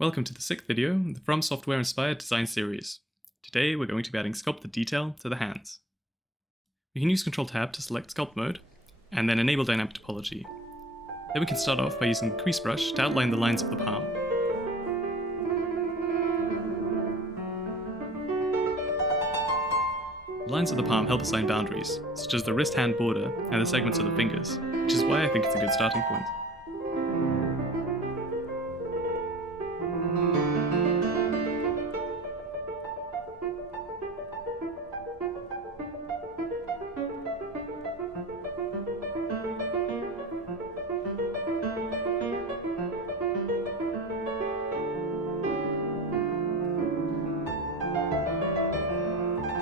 Welcome to the 6th video in the FromSoftware inspired design series. Today we're going to be adding sculpted detail to the hands. We can use Ctrl-Tab to select sculpt mode, and then enable dynamic topology. Then we can start off by using the crease brush to outline the lines of the palm. The lines of the palm help assign boundaries, such as the wrist-hand border and the segments of the fingers, which is why I think it's a good starting point.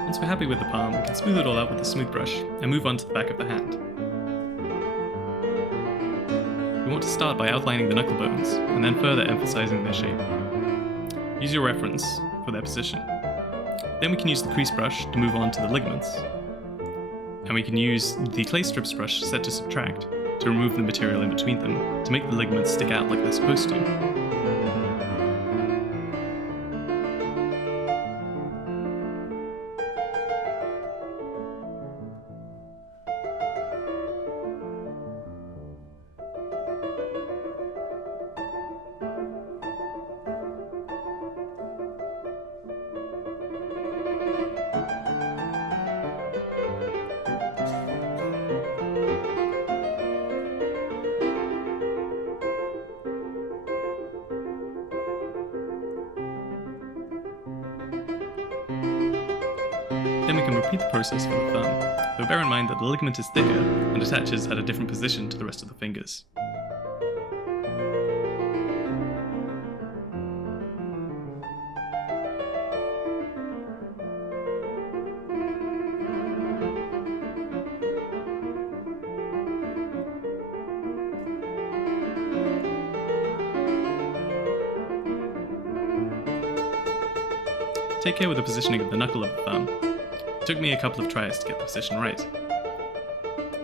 Once we're happy with the palm, we can smooth it all out with a smooth brush and move on to the back of the hand. We want to start by outlining the knuckle bones and then further emphasizing their shape. Use your reference for their position. Then we can use the crease brush to move on to the ligaments. And we can use the clay strips brush set to subtract to remove the material in between them to make the ligaments stick out like they're supposed to. Then we can repeat the process for the thumb, though bear in mind that the ligament is thicker and attaches at a different position to the rest of the fingers. Take care with the positioning of the knuckle of the thumb. It took me a couple of tries to get the position right.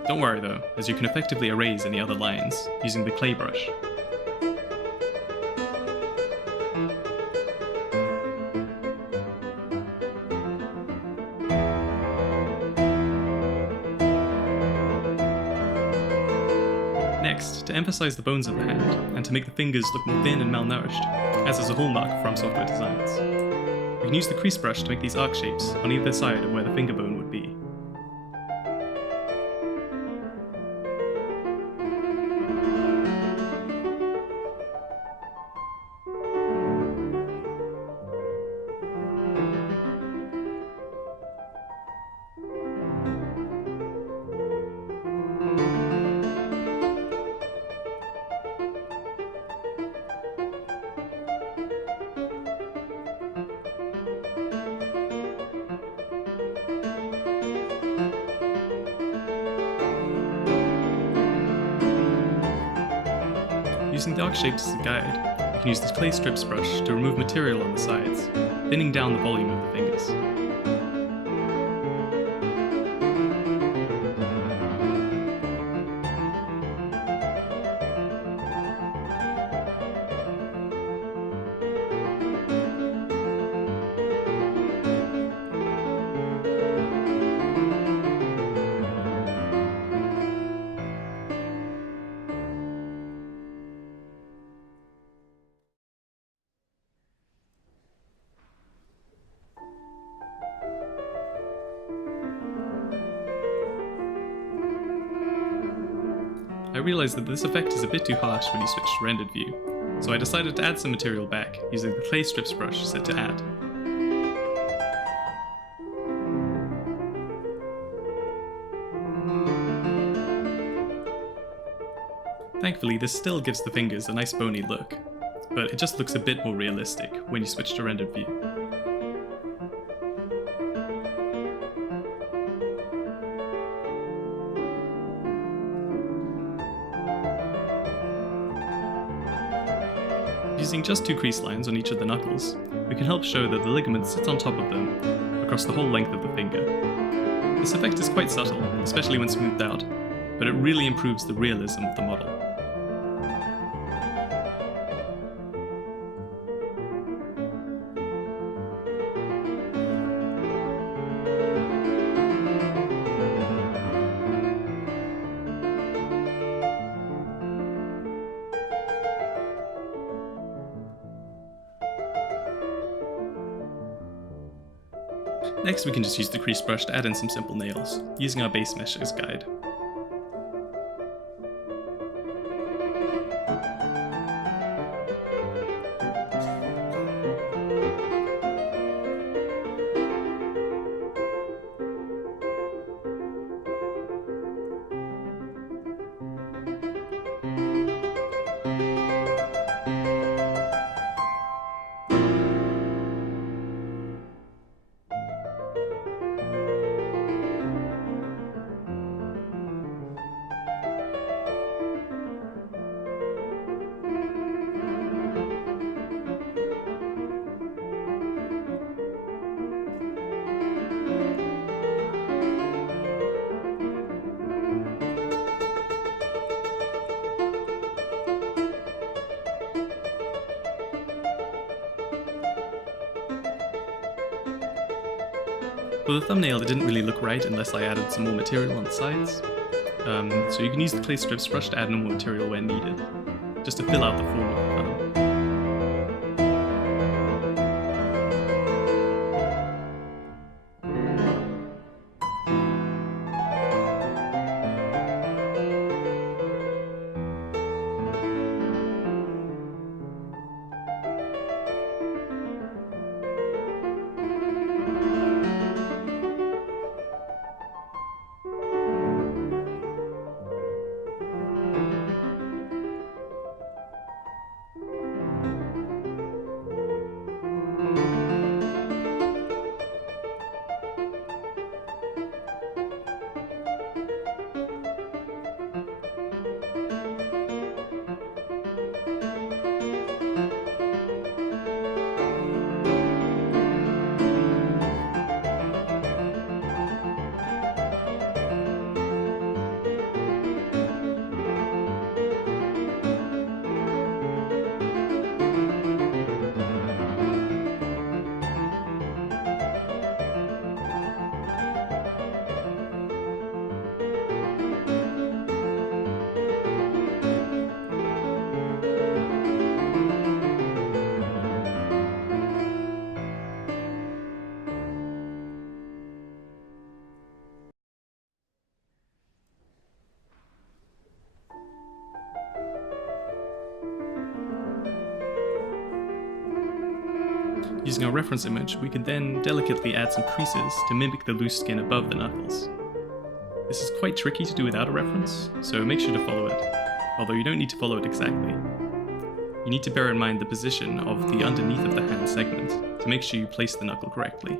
Don't worry though, as you can effectively erase any other lines using the clay brush. Next, to emphasize the bones of the hand, and to make the fingers look more thin and malnourished, as is a hallmark of FromSoftware designs. We can use the crease brush to make these arc shapes on either side of where the finger bone would be. Using the arc shapes as a guide, we can use the clay strips brush to remove material on the sides, thinning down the volume of the fingers. I realized that this effect is a bit too harsh when you switch to rendered view, so I decided to add some material back using the clay strips brush set to add. Thankfully, this still gives the fingers a nice bony look, but it just looks a bit more realistic when you switch to rendered view. Using just 2 crease lines on each of the knuckles, we can help show that the ligament sits on top of them across the whole length of the finger. This effect is quite subtle, especially when smoothed out, but it really improves the realism of the model. Next we can just use the crease brush to add in some simple nails, using our base mesh as guide. For the thumbnail, it didn't really look right unless I added some more material on the sides. So you can use the clay strips brush to add no more material when needed, just to fill out the form of the thumb. Using our reference image, we can then delicately add some creases to mimic the loose skin above the knuckles. This is quite tricky to do without a reference, so make sure to follow it, although you don't need to follow it exactly. You need to bear in mind the position of the underneath of the hand segment to make sure you place the knuckle correctly.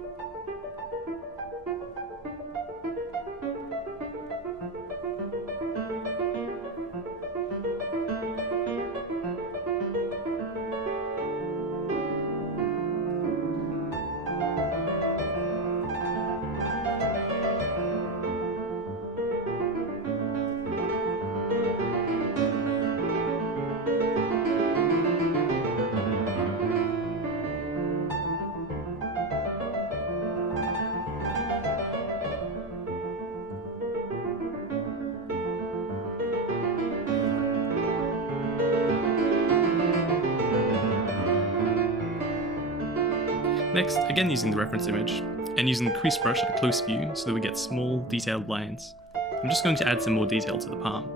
Next, again using the reference image, and using the crease brush at a close view so that we get small, detailed lines, I'm just going to add some more detail to the palm.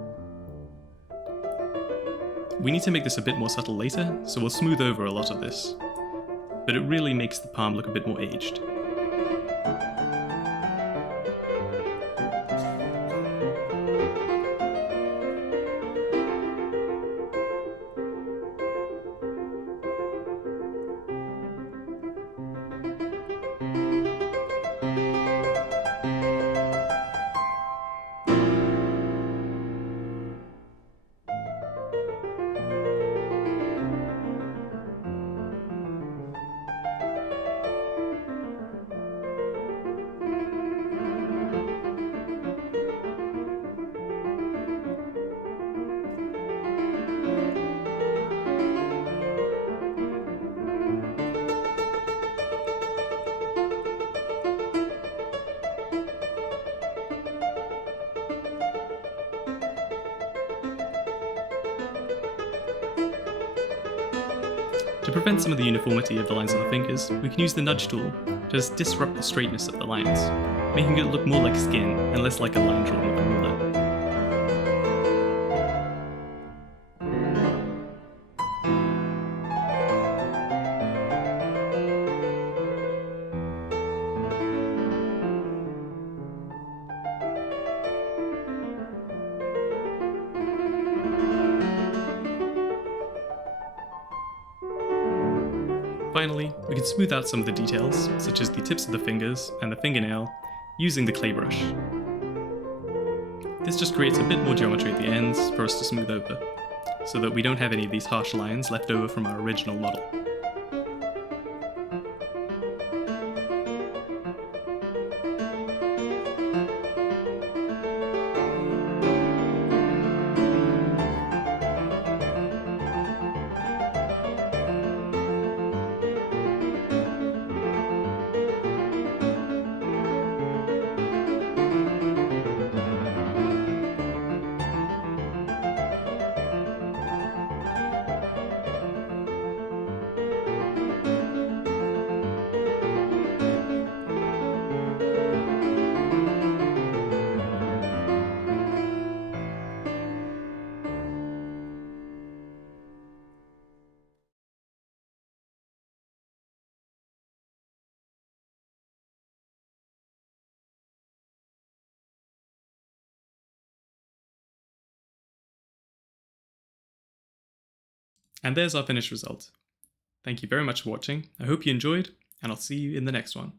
We need to make this a bit more subtle later, so we'll smooth over a lot of this, but it really makes the palm look a bit more aged. To prevent some of the uniformity of the lines of the fingers, we can use the nudge tool to does disrupt the straightness of the lines, making it look more like skin and less like a line drawn with a ruler. Finally, we can smooth out some of the details, such as the tips of the fingers and the fingernail, using the clay brush. This just creates a bit more geometry at the ends for us to smooth over, so that we don't have any of these harsh lines left over from our original model. And there's our finished result. Thank you very much for watching, I hope you enjoyed, and I'll see you in the next one.